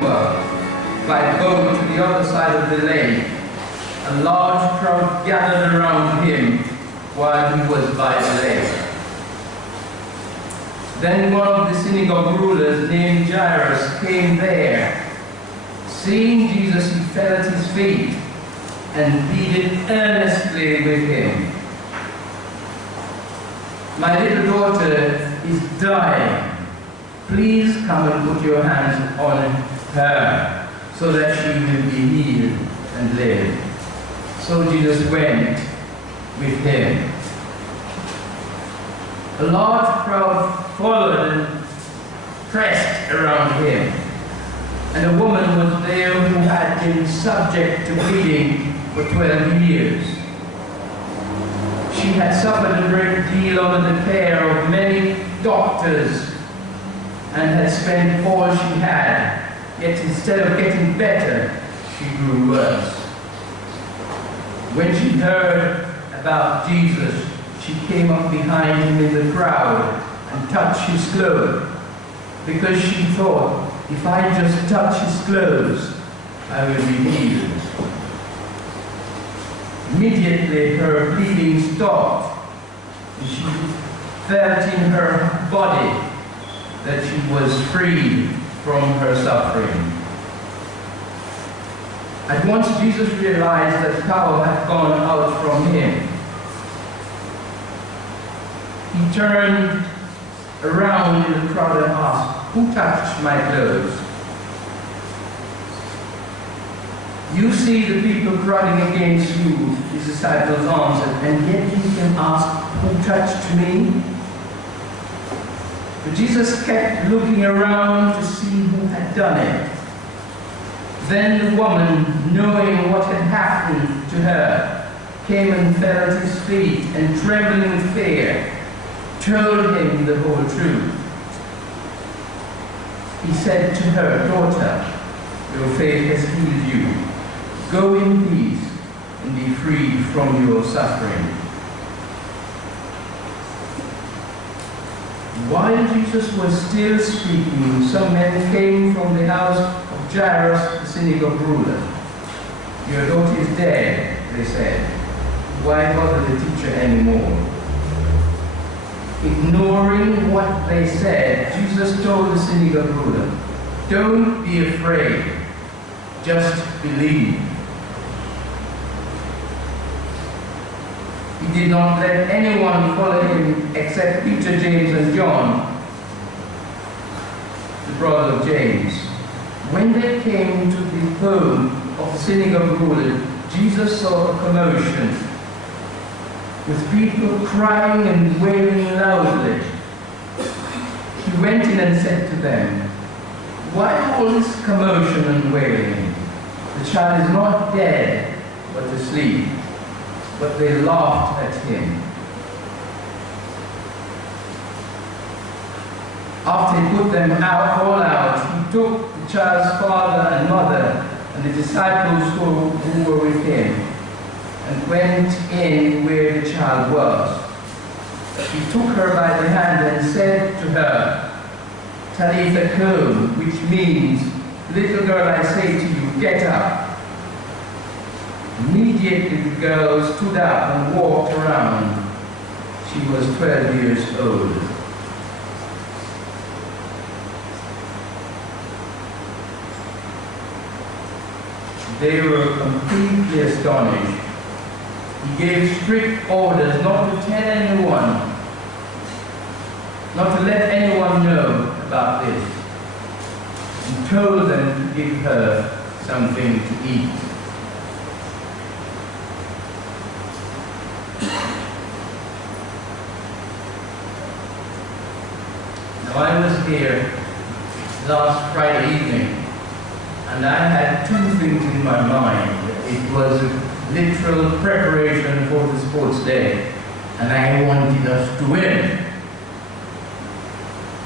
by boat to the other side of the lake. A large crowd gathered around him while he was by the lake. Then one of the synagogue rulers named Jairus came there. Seeing Jesus, he fell at his feet and pleaded earnestly with him. "My little daughter is dying. Please come and put your hands on her so that she will be healed and live." So Jesus went with him. A large crowd followed and pressed around him. And a woman was there who had been subject to bleeding for 12 years. She had suffered a great deal under the care of many doctors and had spent all she had, yet instead of getting better, she grew worse. When she heard about Jesus, she came up behind him in the crowd and touched his clothes, because she thought, if I just touch his clothes, I will be healed. Immediately her bleeding stopped, and she felt in her body that she was freed from her suffering. At once Jesus realized that power had gone out from him. He turned around in the crowd and asked, "Who touched my clothes?" "You see the people crowding against you," his disciples answered, "and yet you can ask, 'Who touched me?'" But Jesus kept looking around to see who had done it. Then the woman, knowing what had happened to her, came and fell at his feet, and trembling with fear, told him the whole truth. He said to her, "Daughter, your faith has healed you. Go in peace and be freed from your suffering." While Jesus was still speaking, some men came from the house of Jairus, the synagogue ruler. "Your daughter is dead," they said. "Why bother the teacher anymore?" Ignoring what they said, Jesus told the synagogue ruler, "Don't be afraid, just believe." He did not let anyone follow him except Peter, James, and John, the brother of James. When they came to the home of the synagogue ruler, Jesus saw a commotion, with people crying and wailing loudly. He went in and said to them, "Why all this commotion and wailing? The child is not dead, but asleep." But they laughed at him. After he put them all out, he took the child's father and mother and the disciples who were with him, and went in where the child was. He took her by the hand and said to her, "Talitha koum," which means, "Little girl, I say to you, get up." Immediately the girl stood up and walked around. She was 12 years old. They were completely astonished. He gave strict orders not to tell anyone, not to let anyone know about this, and told them to give her something to eat. Now, I was here last Friday evening, and I had two things in my mind. It was a literal preparation for the sports day, and I wanted us to win.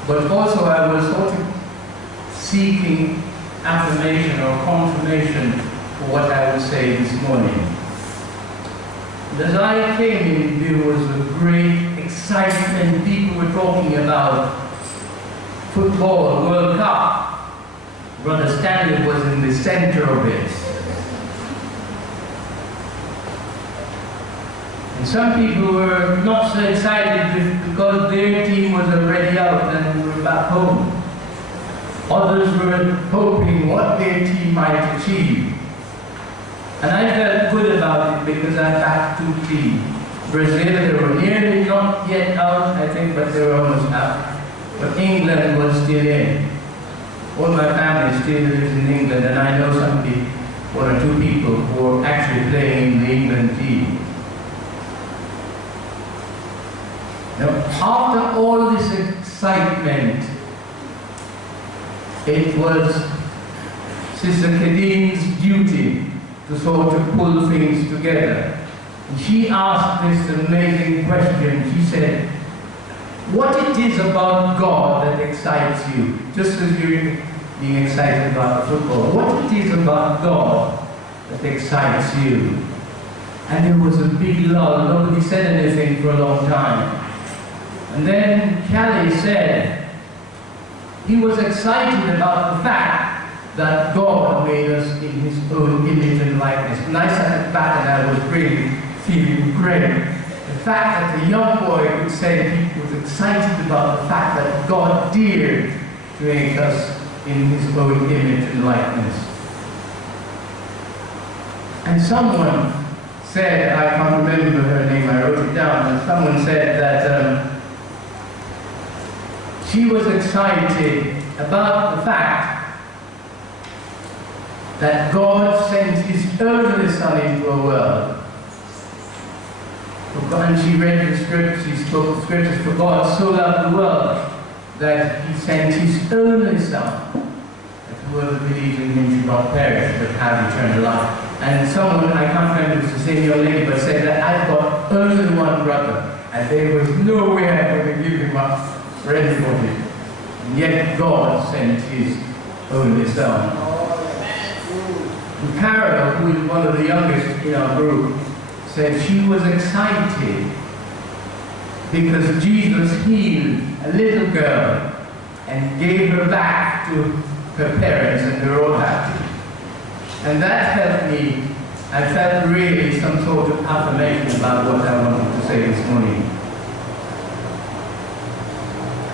But also I was sort of seeking affirmation or confirmation for what I would say this morning. And as I came in, there was a great excitement. People were talking about football, World Cup, Brother Stanley was in the center of it. And some people were not so excited because their team was already out and were back home. Others were hoping what their team might achieve. And I felt good about it because I backed two teams. Brazil, they were nearly not yet out, I think, but they were almost out. But England was still in. All my family still lives in England, and I know some people, one or two people who are actually playing in the England team. Now, after all this excitement, it was Sister Kadeen's duty to sort of pull things together. And she asked this amazing question. She said, what it is about God that excites you? Just as you're being excited about the football, what it is about God that excites you? And there was a big lull. Nobody said anything for a long time. And then Callie said, he was excited about the fact that God made us in his own image and likeness. And I sat back and I was really feeling great. The fact that a young boy could say he was excited about the fact that God dared to make us in his own image and likeness. And someone said, I can't remember her name, I wrote it down, and someone said that she was excited about the fact that God sent his only Son into a world. And she read the scriptures, she spoke the scriptures, for God so loved the world that he sent his only Son, that whoever believes in him should not perish but have eternal life. And someone, I can't remember if it was the same young lady, but said that I've got only one brother, and there was no way I could give him up for anybody. And yet God sent his only Son. And Carol, who is one of the youngest in our group, said she was excited because Jesus healed a little girl and gave her back to her parents, and they were all happy. And that helped me. I felt really some sort of affirmation about what I wanted to say this morning.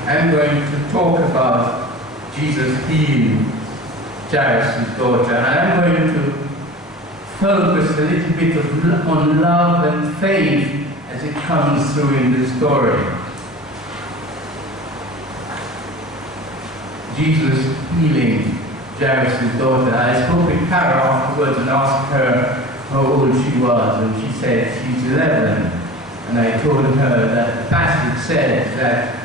I'm going to talk about Jesus healing Jairus' daughter, and I'm going to focus a little bit on love and faith as it comes through in the story. Jesus healing Jairus' daughter. I spoke with Carol afterwards and asked her how old she was, and she said she's 11. And I told her that the passage said that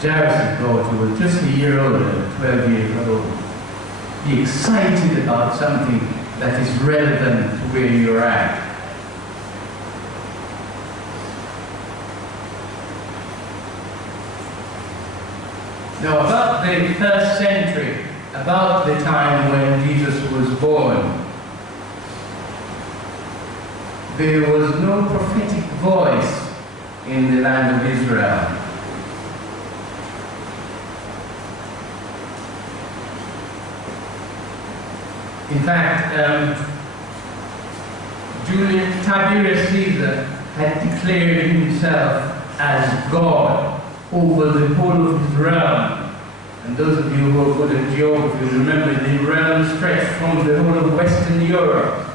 Jairus' daughter was just a year older, 12 years old. Be excited about something that is relevant to where you're at. Now, about the first century, about the time when Jesus was born, there was no prophetic voice in the land of Israel. In fact, Tiberius Caesar had declared himself as God over the whole of his realm. And those of you who are good at geography remember the realm stretched from the whole of Western Europe,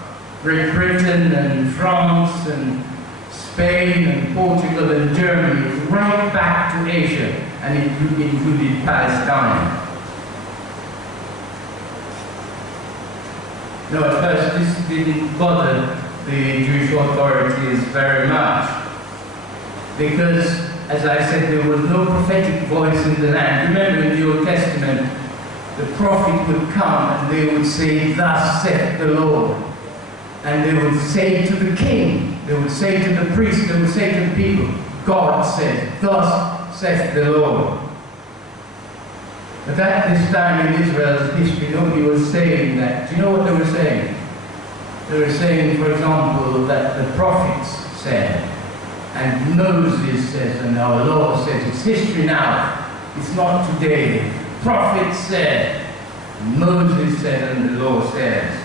Great Britain and France and Spain and Portugal and Germany, right back to Asia, and it included Palestine. No, at first this didn't bother the Jewish authorities very much, because, as I said, there was no prophetic voice in the land. Remember, in the Old Testament, the prophet would come and they would say, "Thus saith the Lord." And they would say to the king, they would say to the priest, they would say to the people, "God said, thus saith the Lord." But at this time in Israel's history, nobody was saying that. Do you know what they were saying? They were saying, for example, that the prophets said, and Moses says, and our Lord says. It's history now. It's not today. Prophets said, Moses said and the law says.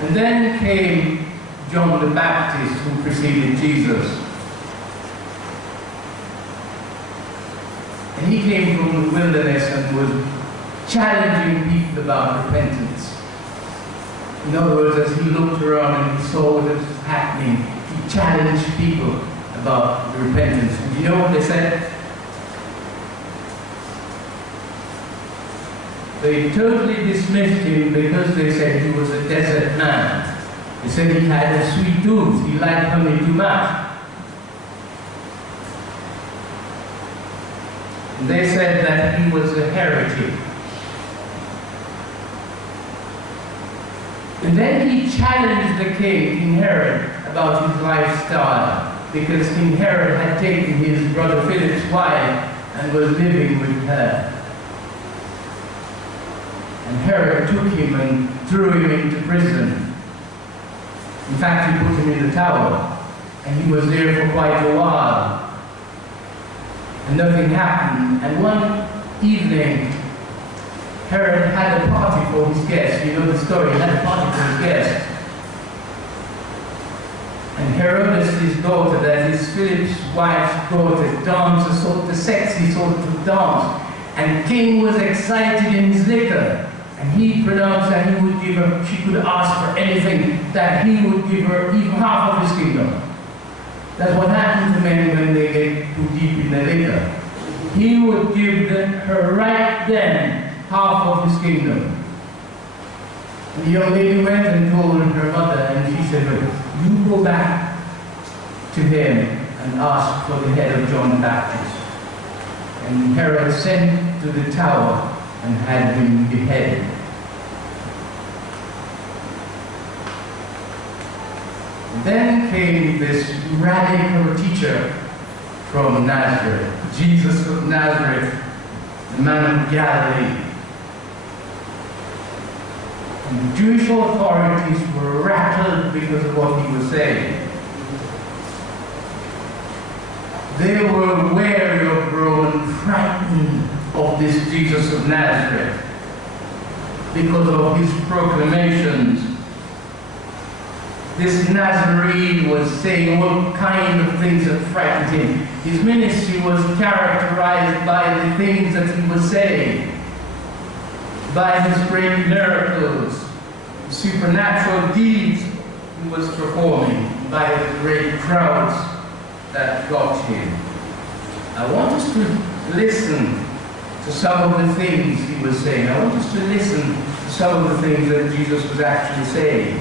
And then came John the Baptist, who preceded Jesus. And he came from the wilderness and was challenging people about repentance. In other words, as he looked around and he saw what was happening, he challenged people about repentance. And you know what they said? They totally dismissed him because they said he was a desert man. They said he had a sweet tooth, he liked honey too much. And they said that he was a heretic. And then he challenged the king, King Herod, about his lifestyle, because King Herod had taken his brother Philip's wife and was living with her. And Herod took him and threw him into prison. In fact, he put him in the tower, and he was there for quite a while. And nothing happened. And one evening, Herod had a party for his guests. You know the story, he had a party for his guests. And Herodias, his daughter, that is Philip's wife's daughter, danced a sort of sexy sort of dance. And King was excited in his liquor. And he pronounced that he would give her, she could ask for anything, that he would give her even half of his kingdom. That's what happened to men when they get too deep in the liquor. He would give her right then half of his kingdom. And the young lady went and told her mother, and she said, well, you go back to him and ask for the head of John the Baptist. And Herod sent to the tower and had him beheaded. Then came this radical teacher from Nazareth, Jesus of Nazareth, the man of Galilee. And the Jewish authorities were rattled because of what he was saying. They were wary of Rome and frightened of this Jesus of Nazareth because of his proclamations. This Nazarene was saying all kind of things that frightened him. His ministry was characterized by the things that he was saying, by his great miracles, supernatural deeds he was performing, by the great crowds that got him. I want us to listen to some of the things he was saying. I want us to listen to some of the things that Jesus was actually saying.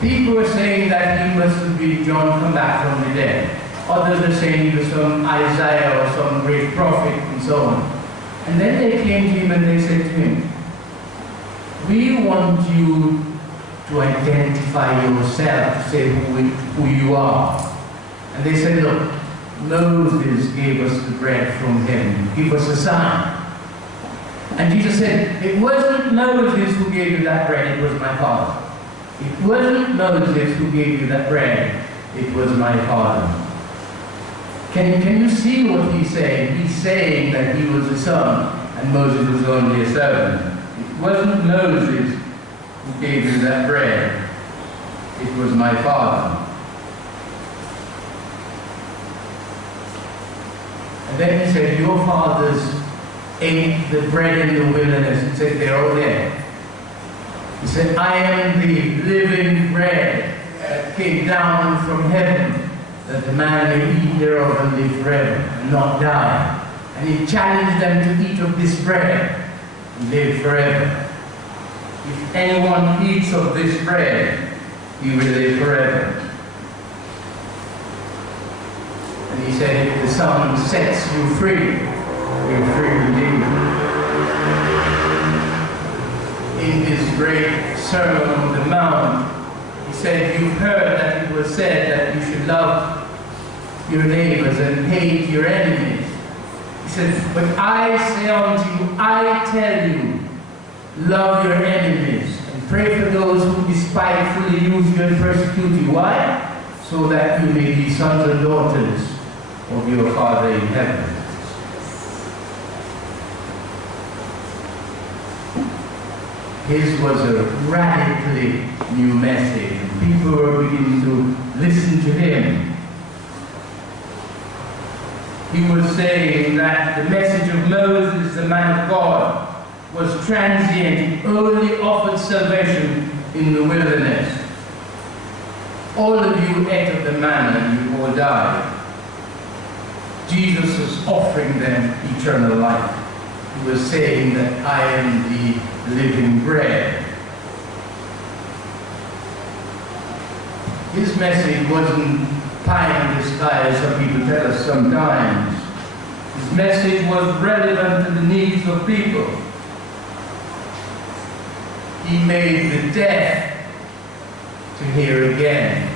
People were saying that he must have been John come back from the dead. Others are saying he was some Isaiah or some great prophet and so on. And then they came to him and they said to him, we want you to identify yourself, to say who you are. And they said, look, Moses gave us the bread from heaven. Give us a sign. And Jesus said, it wasn't Moses who gave you that bread, it was my Father. It wasn't Moses who gave you that bread, it was my Father. Can you see what he's saying? He's saying that he was a son and Moses was only a servant. It wasn't Moses who gave you that bread, it was my Father. And then he said, your fathers ate the bread in the wilderness. He said, they're all dead. He said, I am the living bread that came down from heaven, that the man may eat thereof and live forever and not die. And he challenged them to eat of this bread and live forever. If anyone eats of this bread, he will live forever. And he said, if the Son sets you free, you're free indeed. In his great Sermon on the Mount, he said, you've heard that it was said that you should love your neighbors and hate your enemies. He said, but I say unto you, I tell you, love your enemies and pray for those who despitefully use you and persecute you. Why? so that you may be sons and daughters of your Father in heaven. His was a radically new message. People were beginning to listen to him. He was saying that the message of Moses, the man of God, was transient, only offered salvation in the wilderness. All of you ate of the manna and you all died. Jesus was offering them eternal life. He was saying that I am the living bread. His message wasn't pie in the sky, as some people tell us sometimes. His message was relevant to the needs of people. He made the deaf to hear again.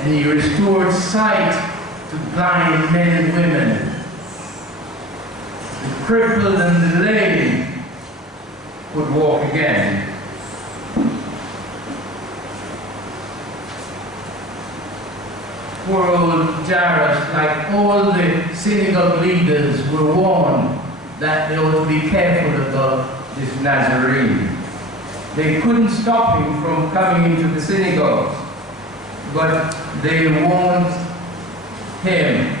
And he restored sight to blind men and women. The crippled and the lame could walk again. Poor old Jairus, like all the synagogue leaders, were warned that they ought to be careful about this Nazarene. They couldn't stop him from coming into the synagogues, but they warned him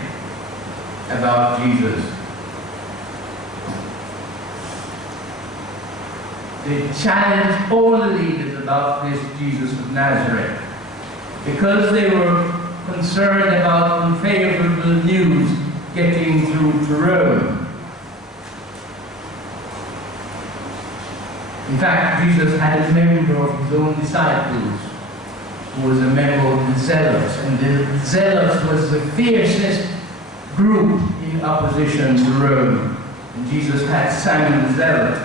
about Jesus. They challenged all the leaders about this Jesus of Nazareth because they were concerned about unfavorable news getting through to Rome. In fact, Jesus had a member of his own disciples who was a member of the Zealots, and the Zealots was the fiercest group in opposition to Rome. And Jesus had Simon the Zealot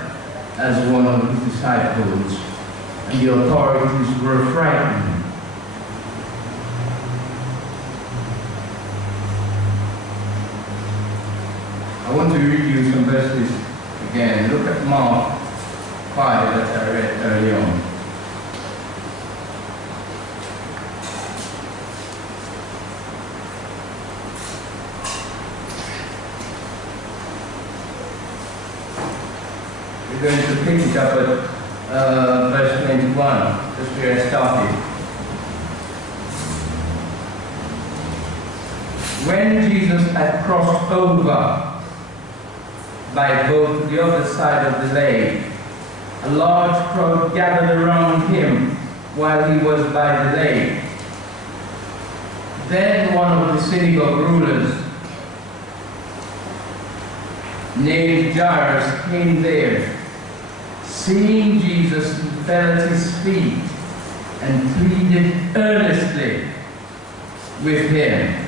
as one of his disciples, and the authorities were frightened. I want to read you some verses again. Look at Mark 5 that I read early on. We're going to pick it up at verse 21, just where I started. When Jesus had crossed over by boat to the other side of the lake, a large crowd gathered around him while he was by the lake. Then one of the synagogue rulers, named Jairus, came there. Seeing Jesus, he fell at his feet and pleaded earnestly with him.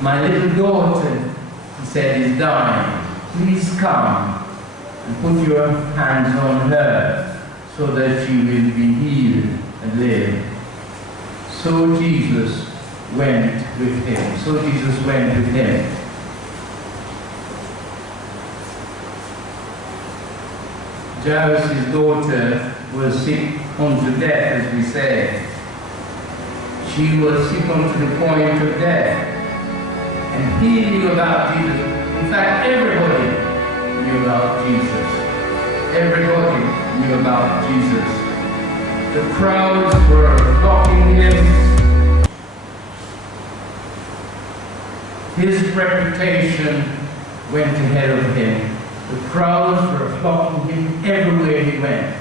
My little daughter, he said, is dying. Please come and put your hands on her so that she will be healed and live. So Jesus went with him. Jairus' daughter was sick unto death, as we say. She was sick unto the point of death. And he knew about Jesus. In fact, everybody knew about Jesus. Everybody knew about Jesus. The crowds were flocking him. His reputation went ahead of him. The crowds were flocking him everywhere he went.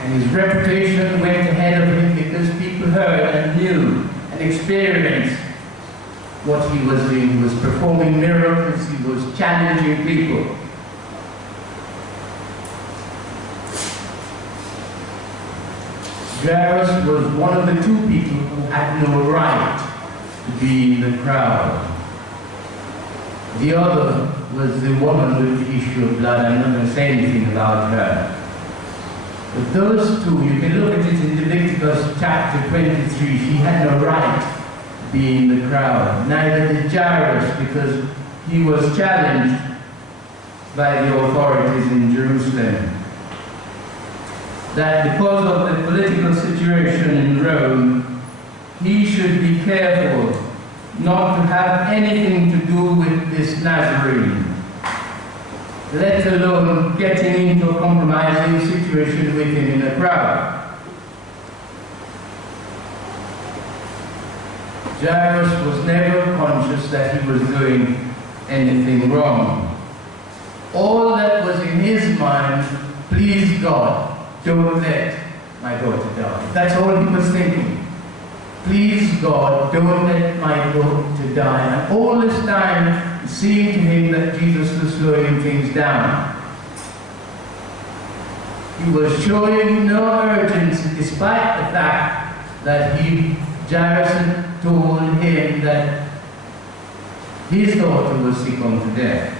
And his reputation went ahead of him because people heard and knew and experienced what he was doing. He was performing miracles, he was challenging people. Jairus was one of the two people who had no right to be in the crowd. The other was the woman with the issue of blood. I'm not going to say anything about her. But those two, you can look at it in Leviticus chapter 23, she had no right to be in the crowd. Neither did Jairus, because he was challenged by the authorities in Jerusalem. that because of the political situation in Rome, he should be careful not to have anything to do with this Nazarene, let alone getting into a compromising situation with him in a crowd. Jairus was never conscious that he was doing anything wrong. All that was in his mind, please God, don't let my daughter die. That's all he was thinking. Please God, don't let my daughter die. And all this time, it seemed to him that Jesus was slowing things down. He was showing no urgency, despite the fact that Jairus told him that his daughter was sick unto death.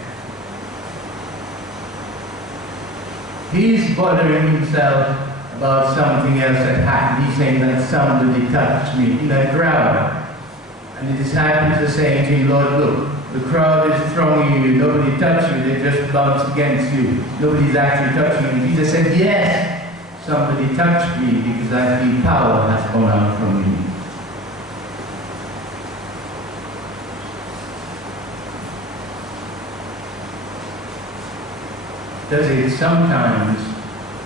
He's bothering himself about something else that happened. He's saying that somebody touched me in that crowd. And the disciples are saying to him, Lord, look, the crowd is thronging you, nobody touched you, they just bounced against you. Nobody's actually touching you. Jesus said, yes, somebody touched me because I feel power has gone out from me. Does it sometimes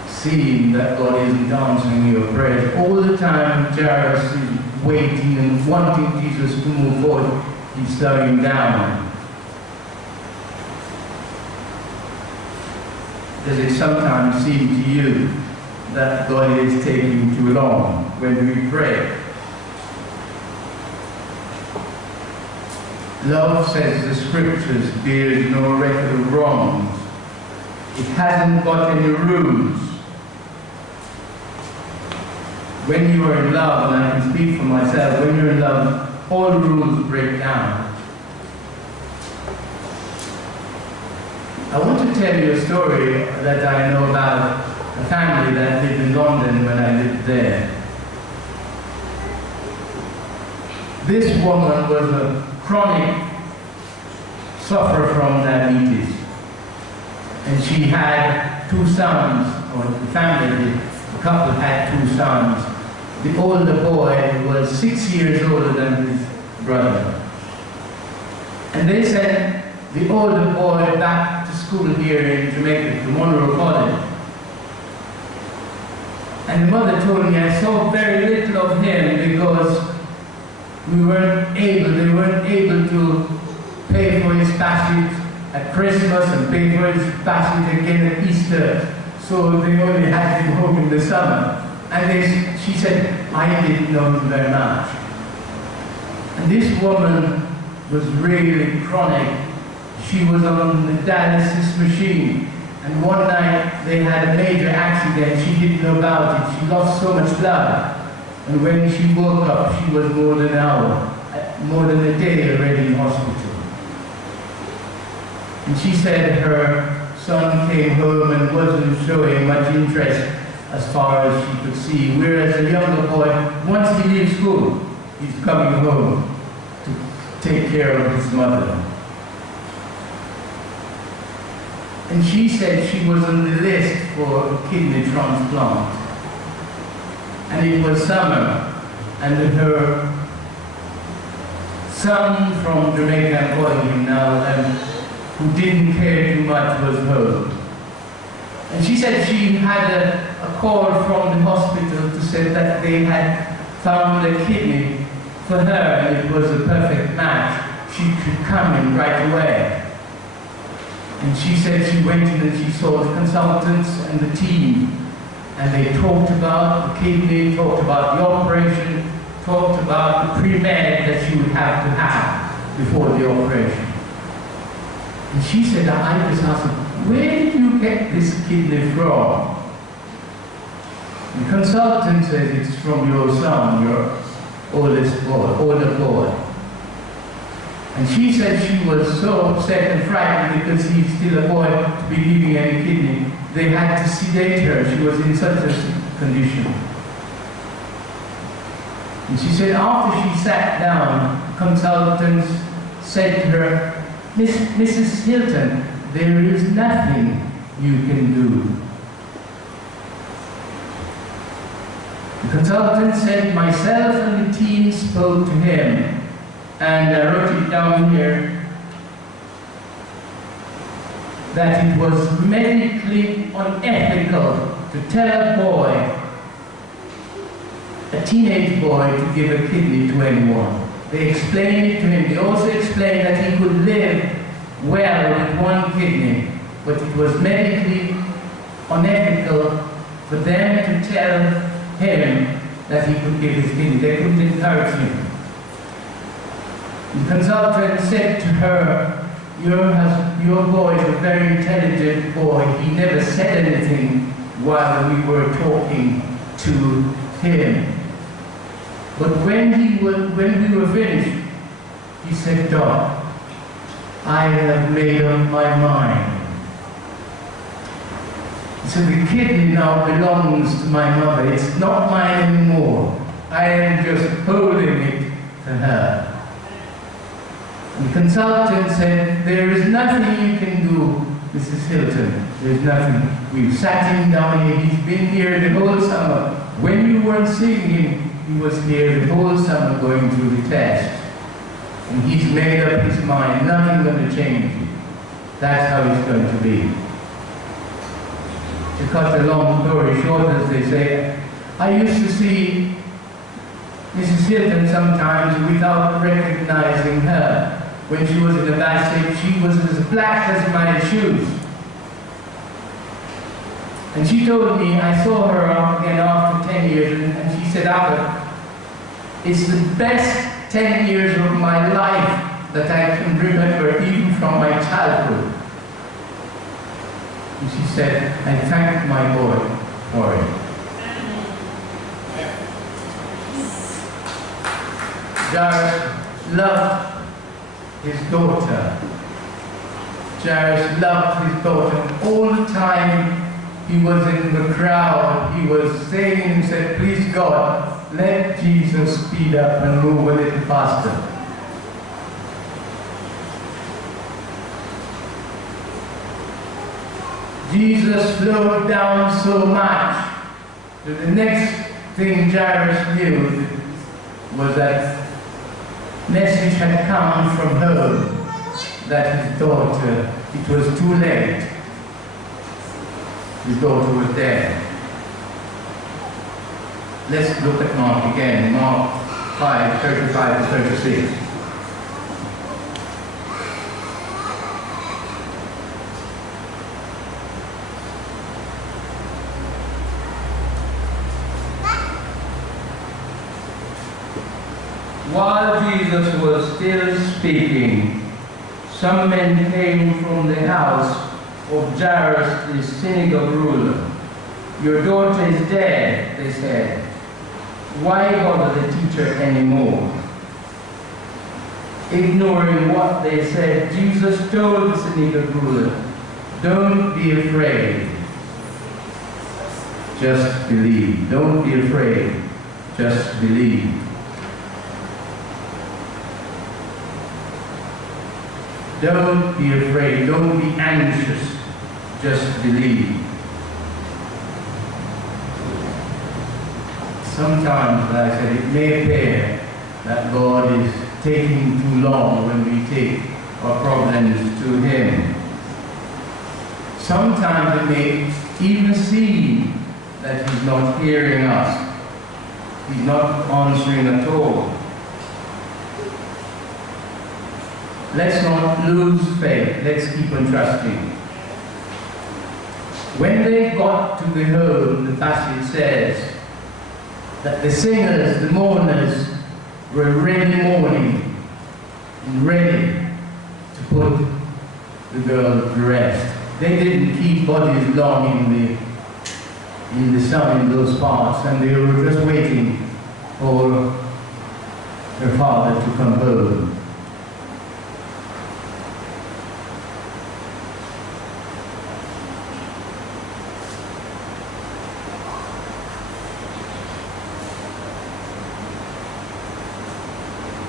seem that God isn't answering your prayers? All the time Jairus is waiting and wanting Jesus to move forward, he's slowing down. Does it sometimes seem to you that God is taking too long when we pray? Love, says the scriptures, bears no record of wrongs. It hasn't got any rules. When you are in love, and I can speak for myself, when you're in love, all rules break down. I want to tell you a story that I know about a family that lived in London when I lived there. This woman was a chronic sufferer from diabetes. And she had two sons, or the family, the couple had two sons. The older boy was 6 years older than his brother. And they sent the older boy back to school here in Jamaica, to Monroe College. And the mother told me I saw very little of him because they weren't able to pay for his passage at Christmas and pay for his passage again at Easter, so they only had him home in the summer. And she said, I didn't know him very much. And this woman was really chronic. She was on the dialysis machine, and one night they had a major accident. She didn't know about it. She lost so much blood. And when she woke up, she was more than an hour, more than a day already in hospital. And she said her son came home and wasn't showing much interest as far as she could see, whereas the younger boy, once he leaves school, he's coming home to take care of his mother. And she said she was on the list for a kidney transplant. And it was summer, and her son from Jamaica, I'm calling him now, who didn't care too much, was home. And she said she had a call from the hospital to say that they had found a kidney for her and it was a perfect match. She could come in right away. And she said she went in and she saw the consultants and the team, and they talked about the kidney, talked about the operation, talked about the pre-med that she would have to have before the operation. And she said, I just asked her, where did you get this kidney from? The consultant said, it's from your son, your older boy. And she said she was so upset and frightened because he's still a boy to be giving any kidney. They had to sedate her. She was in such a condition. And she said after she sat down, consultants said to her, Mrs. Hilton, there is nothing you can do. The consultant said, myself and the teen spoke to him, and I wrote it down here, that it was medically unethical to tell a boy, a teenage boy, to give a kidney to anyone. They explained it to him. They also explained that he could live well with one kidney, but it was medically unethical for them to tell him that he could give his kidney. They couldn't encourage him. The consultant said to her, your boy is a very intelligent boy. He never said anything while we were talking to him. But when we were finished, he said, Doc, I have made up my mind. So the kidney now belongs to my mother. It's not mine anymore. I am just holding it to her. The consultant said, there is nothing you can do, Mrs. Hilton. There's nothing. We've sat him down here. He's been here the whole summer. When you weren't seeing him, he was here the whole summer going through the test. And he's made up his mind. Nothing's going to change it. That's how it's going to be. To cut a long story short, as they say, I used to see Mrs. Hilton sometimes without recognizing her. When she was in the basket, she was as black as my shoes. And she told me, I saw her again after 10 years, and she said, Albert, it's the best 10 years of my life that I can remember, even from my childhood. And she said, I thank my boy for it. Jairus loved his daughter. Jairus loved his daughter. All the time he was in the crowd, he was saying and said, please God, let Jesus speed up and move a little faster. Jesus slowed down so much that the next thing Jairus knew was that message had come from home that his daughter, it was too late. His daughter was dead. Let's look at Mark again, Mark 5, 35 to 36. While Jesus was still speaking, some men came from the house of Jairus, the synagogue ruler. Your daughter is dead, they said. Why bother the teacher anymore? Ignoring what they said, Jesus told the synagogue ruler, don't be afraid, just believe. Don't be afraid, just believe. Don't be afraid, don't be anxious, just believe. Sometimes, as I said, it may appear that God is taking too long when we take our problems to Him. Sometimes it may even seem that He's not hearing us. He's not answering at all. Let's not lose faith. Let's keep on trusting. When they got to the home, the passage says that the singers, the mourners, were ready mourning and ready to put the girl to rest. They didn't keep bodies long in the sun in those parts, and they were just waiting for her father to come home.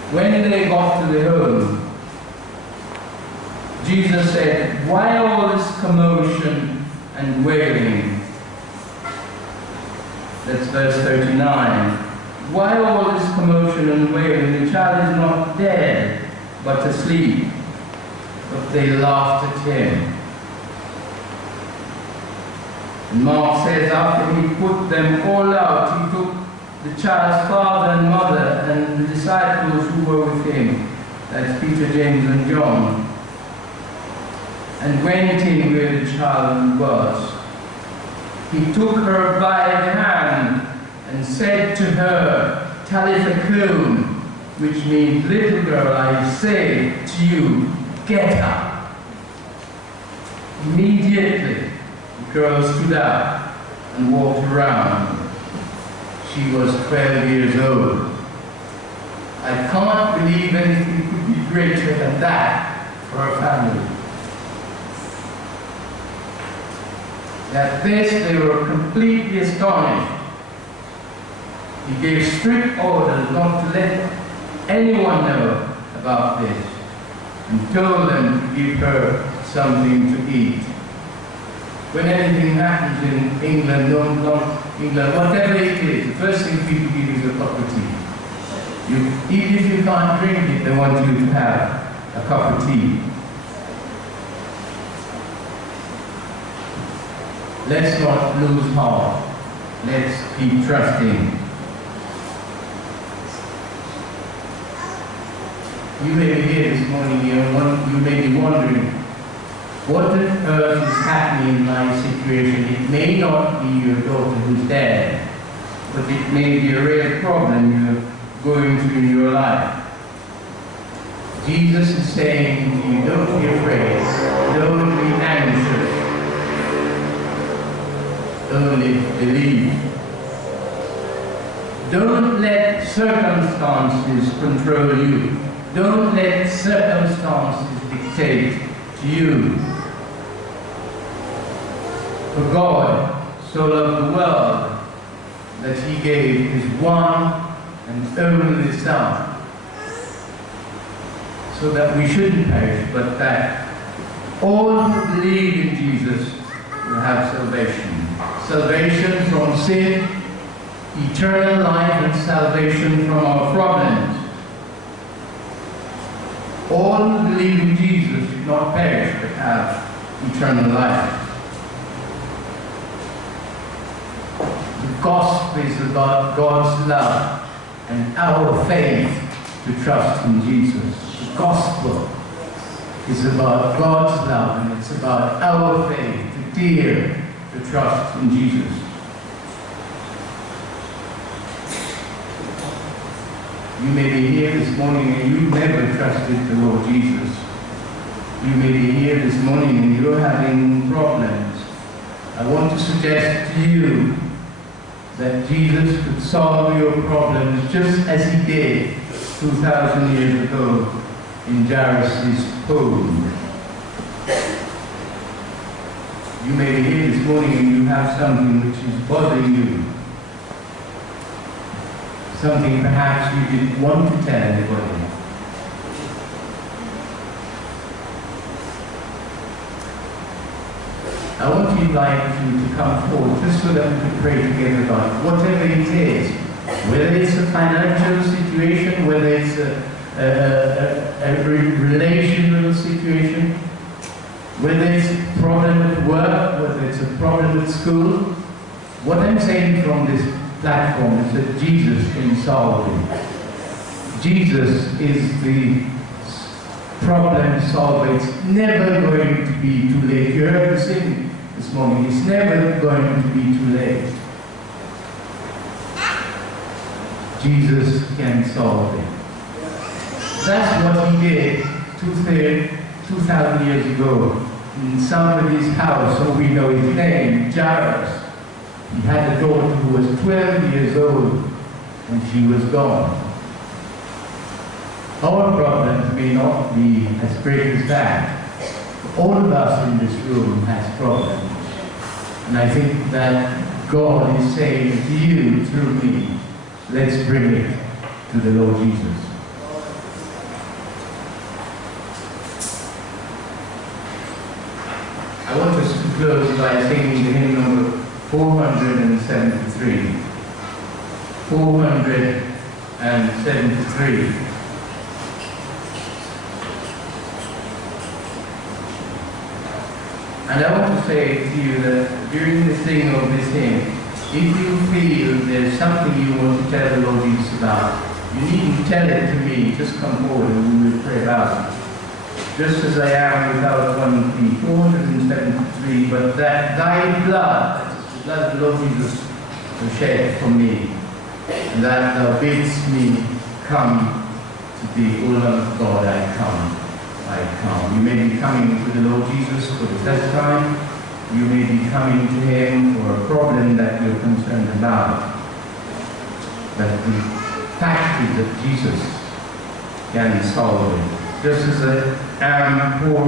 When they got to the home, Jesus said, why all this commotion and wailing? That's verse 39. Why all this commotion and wailing? The child is not dead, but asleep. But they laughed at him. And Mark says, after he put them all out, he took the child's father and mother and the disciples who were with him, that's Peter, James, and John, and went in where the child was. He took her by the hand and said to her, Talitha kum, which means, little girl, I say to you, get up. Immediately, the girl stood up and walked around. She was 12 years old. I can't believe anything could be greater than that for a family. At this, they were completely astonished. He gave strict orders not to let anyone know about this, and told them to give her something to eat. When anything happens in England, whatever it is, the first thing people give is a cup of tea. Even if you can't drink it, they want you to have a cup of tea. Let's not lose heart. Let's keep trusting. You may be here this morning, you may be wondering, what on earth is happening in my situation? It may not be your daughter who's dead, but it may be a real problem you're going through in your life. Jesus is saying to you, don't be afraid, don't be anxious, only believe. Don't let circumstances control you. Don't let circumstances dictate to you. For God so loved the world that he gave his one and only Son, so that we shouldn't perish, but that all who believe in Jesus will have salvation. Salvation from sin, eternal life, and salvation from our problems. All who believe in Jesus should not perish, but have eternal life. The gospel is about God's love and our faith to trust in Jesus. The gospel is about God's love and it's about our faith to dare to trust in Jesus. You may be here this morning and you've never trusted the Lord Jesus. You may be here this morning and you're having problems. I want to suggest to you that Jesus could solve your problems just as he did 2,000 years ago in Jairus' home. You may be here this morning and you have something which is bothering you. Something perhaps you didn't want to tell anybody. I want to invite you to come forward just so that we can pray together about it. Whatever it is, whether it's a financial situation, whether it's a relational situation, whether it's a problem at work, whether it's a problem at school. What I'm saying from this platform is that Jesus can solve it. Jesus is the problem solver. It's never going to be too late. You heard me sing this morning. It's never going to be too late. Jesus can solve it. That's what he did 2,000 years ago in somebody's house, so we know his name, Jairus. He had a daughter who was 12 years old and she was gone. Our problems may not be as great as that. All of us in this room has problems. And I think that God is saying to you through me, let's bring it to the Lord Jesus. I want us to close by singing the hymn number 473. 473. And I want to say to you that during the singing of this hymn, if you feel there's something you want to tell the Lord Jesus about, you needn't tell it to me, just come forward and we will pray about it. Just as I am without one plea, 473, but that thy blood, that is the blood of the Lord Jesus, was shed for me, and that thou bidst me come to thee, O Lamb of God, I come. I come. You may be coming to the Lord Jesus for the first time. You may be coming to him for a problem that you're concerned about. But the fact is that Jesus can solve it. Just as I am poor,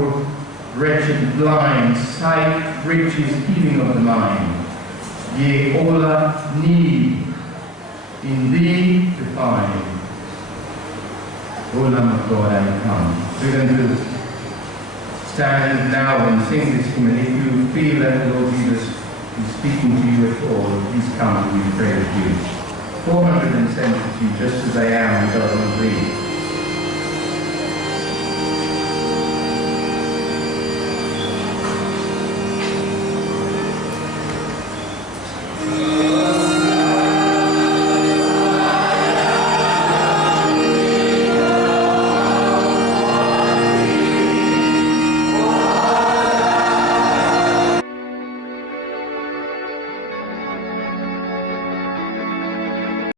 wretched, blind, sight, riches, healing of the mind. Yea, all I need in thee to find. O Lamb of God, I come. We're going to stand now and sing this hymn, and if you feel that the Lord Jesus is speaking to you at all, please come and we pray with you. 472, just as I am, without one plea.